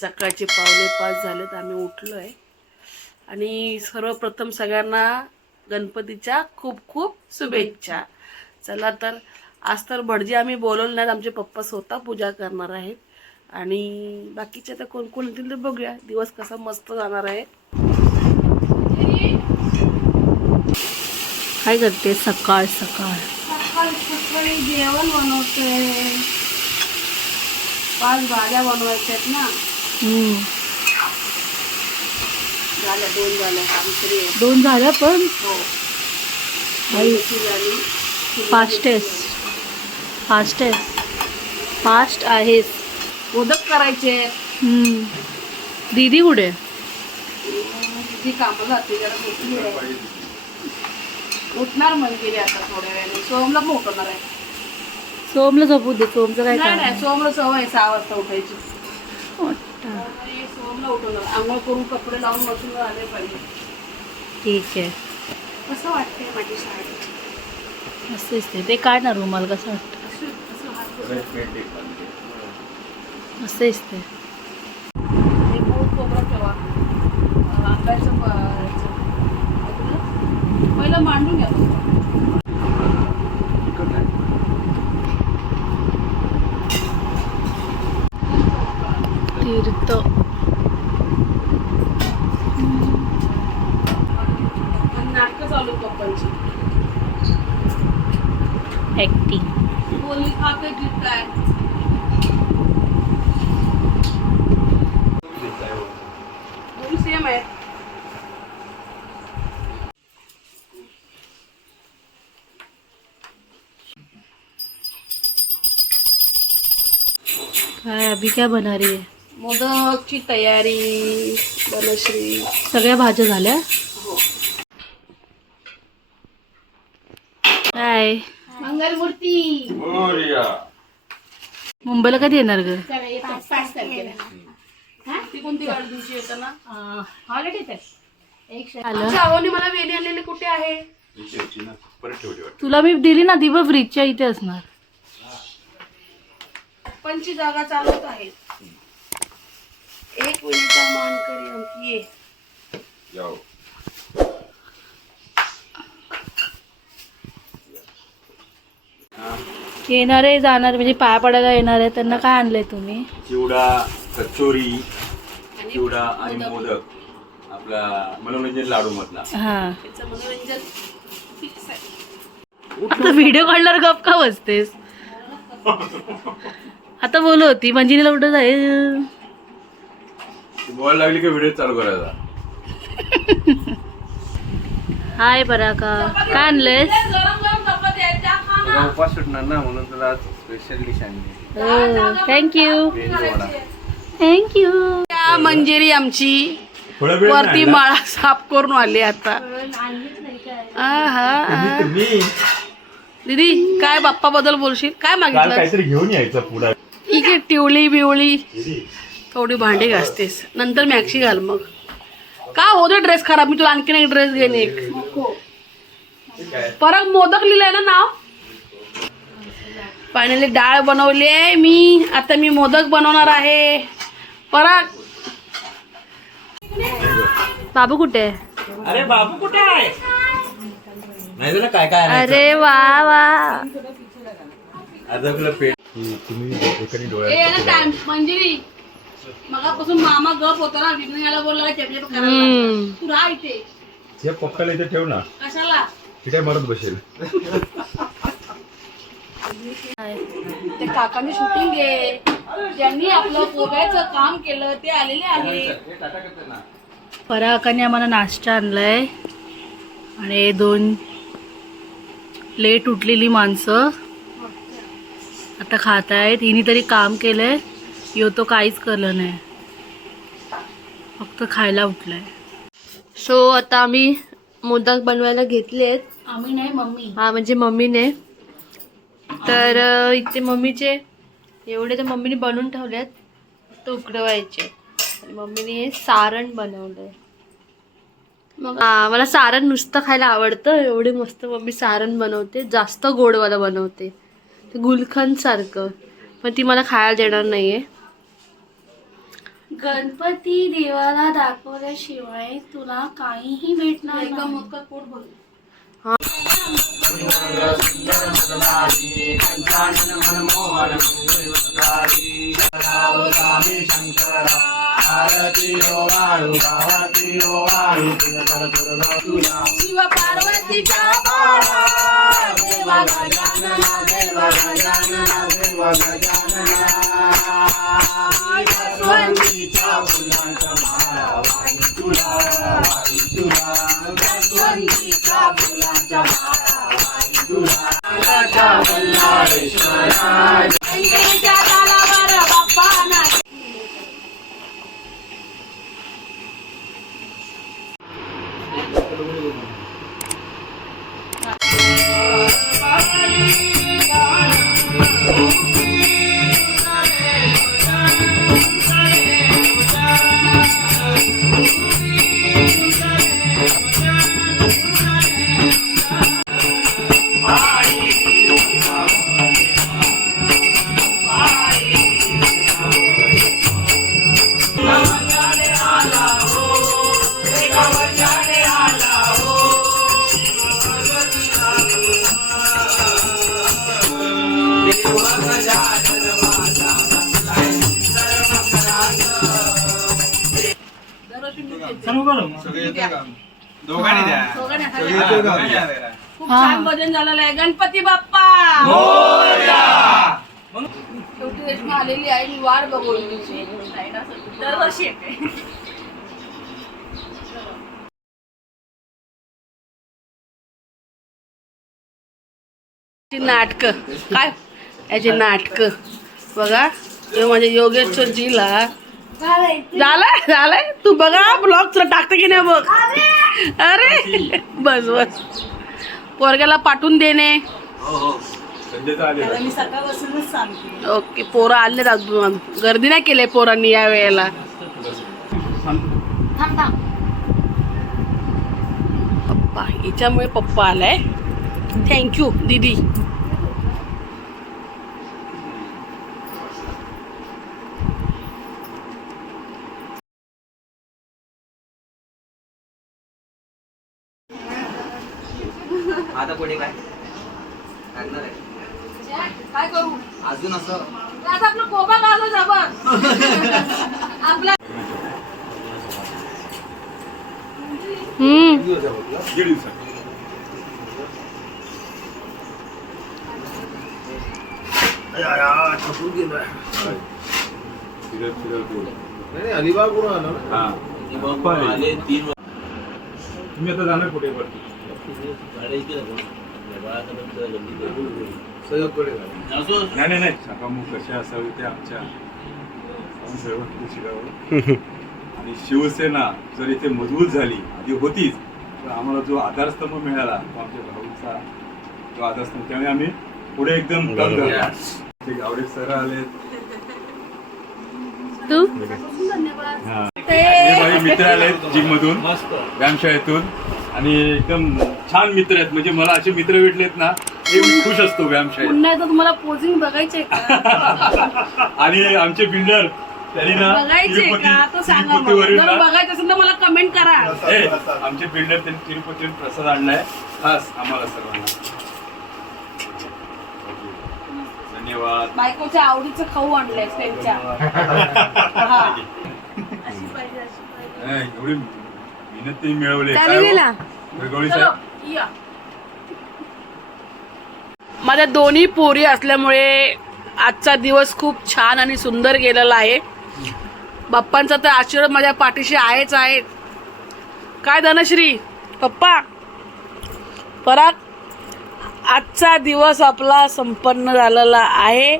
सकाळचे 4:45 झालेत, आम्ही उठलो आहे. आणि सर्वप्रथम सगळ्यांना गणपतीच्या खूप खूप शुभेच्छा. चला तर आज तर भटजी आम्ही बोलवलं नाही, आमचे पप्पा स्वतः पूजा करणार आहेत. आणि बाकीचे तर कोण कोण येतील ते बघूया. दिवस कसा मस्त जाणार आहे. काय करते सकाळ सकाळ? सकाळी जेवण बनवते. 5 भाज्या बनवायच्या आहेत ना. झाल्या 2 झाल्या, आमची 2 झाल्या पण हो झाली. फास्ट आहेस. मोदक करायचे. दीदी कुठे? ती कामाला जाते, जरा मोठी आहे. उठणार म्हणजे आता थोड्या वेळाने. सोमला पण उठवणार आहे. सोमला झोपू दे. सोमचं काय नाही काम? नाही, सोमला सवय 6 वाजता उठायची. मोठा. सोमला उठवणार. आंघोळ करून कपडे लावून मशीनवर आले पाहिजे. ठीक आहे. कसं वाटतंय माझी साडी? मस्त दिसते. ते काय ना रुमाल कसं वाटतं? मस्त दिसते. हे मूळ खोबरं ठेवा. आंब्याचं पहिलं मांडून घ्या. तीर्थ नाटकं चालू पप्पांची. ऍक्टिंग. बोली खा के जिरताय. दोन्ही सेम आहे. काय अभी क्या बना रही है? मोदकची तयारी. बनश्री. सगळ्या भाज्या झाल्या. हो. काय मंगलमूर्ती. मुंबईला कधी येणार ग? 5 तारखेला. ती कोणती वाढ दिवशी येतं ना? हॉलिडेज आहे. आलं. सावनी मला वेणी आणलेली कुठे आहे? तुला मी दिली ना दिवा फ्रीजच्या इथे असणार. पंची जागा चालवत आहे. एक वेळीचा मान करी आमची ये. येणारे जाणार म्हणजे पाया पडायला येणार आहे त्यांना काय आणलंय तुम्ही? चिवडा, कचोरी, चिवडा आणि मोदक. आपला मनोरंजन लाडू मधला. हा. त्याचं मनोरंजन फिक्स आहे. आता व्हिडिओ काढल्यावर गप का बसतेस? आता बोलत होती मंजिरीला कुठं जाईल. बोलायला लागली की व्हिडिओ चालू करायचा. हाय बरा का? काय आणलंयस? गरम गरम चपाती आहेत, त्या खा ना. उपास सुटणार ना म्हणून तुला स्पेशल डिश आणली. थँक्यू. त्या मंजिरी आमची वरती माळा साफ करून आली आता. दीदी काय बाप्पा बद्दल बोलशील? काय मागितलं? काहीतरी घेऊन यायचं पुढे. ठीक आहे. टिवली बिवळी थोडी भांडी घासतेस, नंतर मॅक्सी घाल. मग का होते ड्रेस खराब? मी तुला आणखीन एक ड्रेस घेईन. एक परत मोदक लिहिलंय ना नाव. फायनली डाळ बनवली आहे मी. आता मी मोदक बनवणार आहे. परत बाबू कुठे आहे? अरे बाबू कुठे आहे? नाही तुला काय काय अरे वा वा. आता तुला पेट तुम्ही एकाने डोळ्यात मंजिरी मगापासून मामा गप होता ना. विघ्न याला बोलला चेपचेप करायला. तू राह इथे. हे पप्पाला इथे ठेव ना. कशाला? तिथे मरत बसेल. ते काकांनी शूटिंग आहे. ज्यांनी आपलं पोगायचं काम केलं ते आलेले आहे. पराकाने आम्हाला नाश्ता आणलाय आणि 2 लेट उठलेली माणसं आता खात आहेत. हिने तरी काम केलंय. यो तो काहीच केलं नाही, फक्त खायला उठलाय. सो आता आम्ही मोदक बनवायला घेतलेत. आम्ही नाही, मम्मी. हा म्हणजे मम्मीने. तर इथे मम्मीचे एवढे तर मम्मीने बनवून ठेवलेत, तर उकडवायचे. आणि मम्मीने हे सारण बनवलंय. मग मला सारण नुसतं खायला आवडतं. एवढे मस्त मम्मी सारण बनवते. जास्त गोडवाला बनवते, ते गुलकंद सारखं. पण ती मला खायला देणार नाहीये. गणपती देवाला दाखवल्याशिवाय तुला काहीही भेटणार नाही. शिव पार्वतीचा बाळा देवा गजानना देवा गजानना देवा गजानना जसवंतीच्या फुलांच्या माळा वाणी तुला जसवंतीच्या फुलांच्या माळा वाणी तुला वल्लाळेश्वरा गंगेच्या तलावर बाप्पा नाच. खूप छान भजन झालेलं आहे. गणपती बाप्पा शेवटी रेश्मा आलेली आहे. मी वाट बघून दरवर्षी येते. नाटक काय याची नाटक बघा. हे माझ्या योगेश्वर जीला झालंय तू बघा ब्लॉग तुला टाकते की नाही बघ. अरे बस बस पोरग्याला पाठवून देणे. ओके पोरं आले अजून गर्दी नाही केली पोरांनी या वेळेला. पप्पा हिच्यामुळे पप्पा आलाय. थँक्यू दीदी. आता पुढे काय लागणार आहे काय करू अजून असं आता आपलं कोबा गावलं जाबा आपला. अलिबाग आलो ना. तुम्ही आता जाणार कुठे वरती? नाही नाही शाखामुख कशा असावे ते आमच्या शिकावं. आणि शिवसेना जर इथे मजबूत झाली आधी होतीच तर आम्हाला जो आधारस्तंभ मिळाला तो आमच्या भाऊचा तो आधारस्तंभ त्यामुळे आम्ही पुढे एकदम दम धरला. ते गावडे सर आले. माझे मित्र आले जिम मधून व्यायामशाळेतून आणि एकदम छान मित्र आहेत. म्हणजे मला असे मित्र भेटलेत ना हे मी खुश असतो व्यायामशाळेत. पुन्हा एकदा तुम्हाला पोझिंग बघायचे का? आणि आमचे बिल्डर त्यांनी ना बघायचे का तो सांगा मला. तिरुपतीवरून जर बघायचं असेल तर मला कमेंट करा. आमचे बिल्डर त्यांनी तिरुपतीवरून प्रसाद आणलाय खास आम्हाला सर्वांना. धन्यवाद. बायकोच्या आवडीचं खाऊ आणलंय त्यांच्या. एवढी मेहनत मिळवले. माझ्या दोन्ही पोरी असल्यामुळे आजचा दिवस खूप छान आणि सुंदर गेलेला आहे. बाप्पांचा तर आशीर्वाद माझ्या पाठीशी आहेच आहे. काय धनश्री पप्पा पराग आजचा दिवस आपला संपन्न झालेला आहे.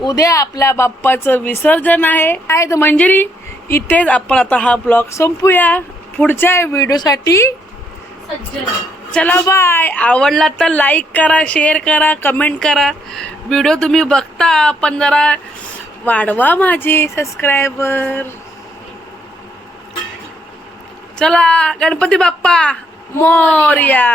उद्या आपल्या बाप्पाचं विसर्जन आहे. तर मंजिरी इथेच आपण आता हा ब्लॉग संपूया. पुढच्या व्हिडिओसाठी चला बाय. आवडला तर लाईक करा, शेअर करा, कमेंट करा. व्हिडिओ तुम्ही बघता पण जरा वाढवा माझे सबस्क्रायबर. चला गणपती बाप्पा मोरया.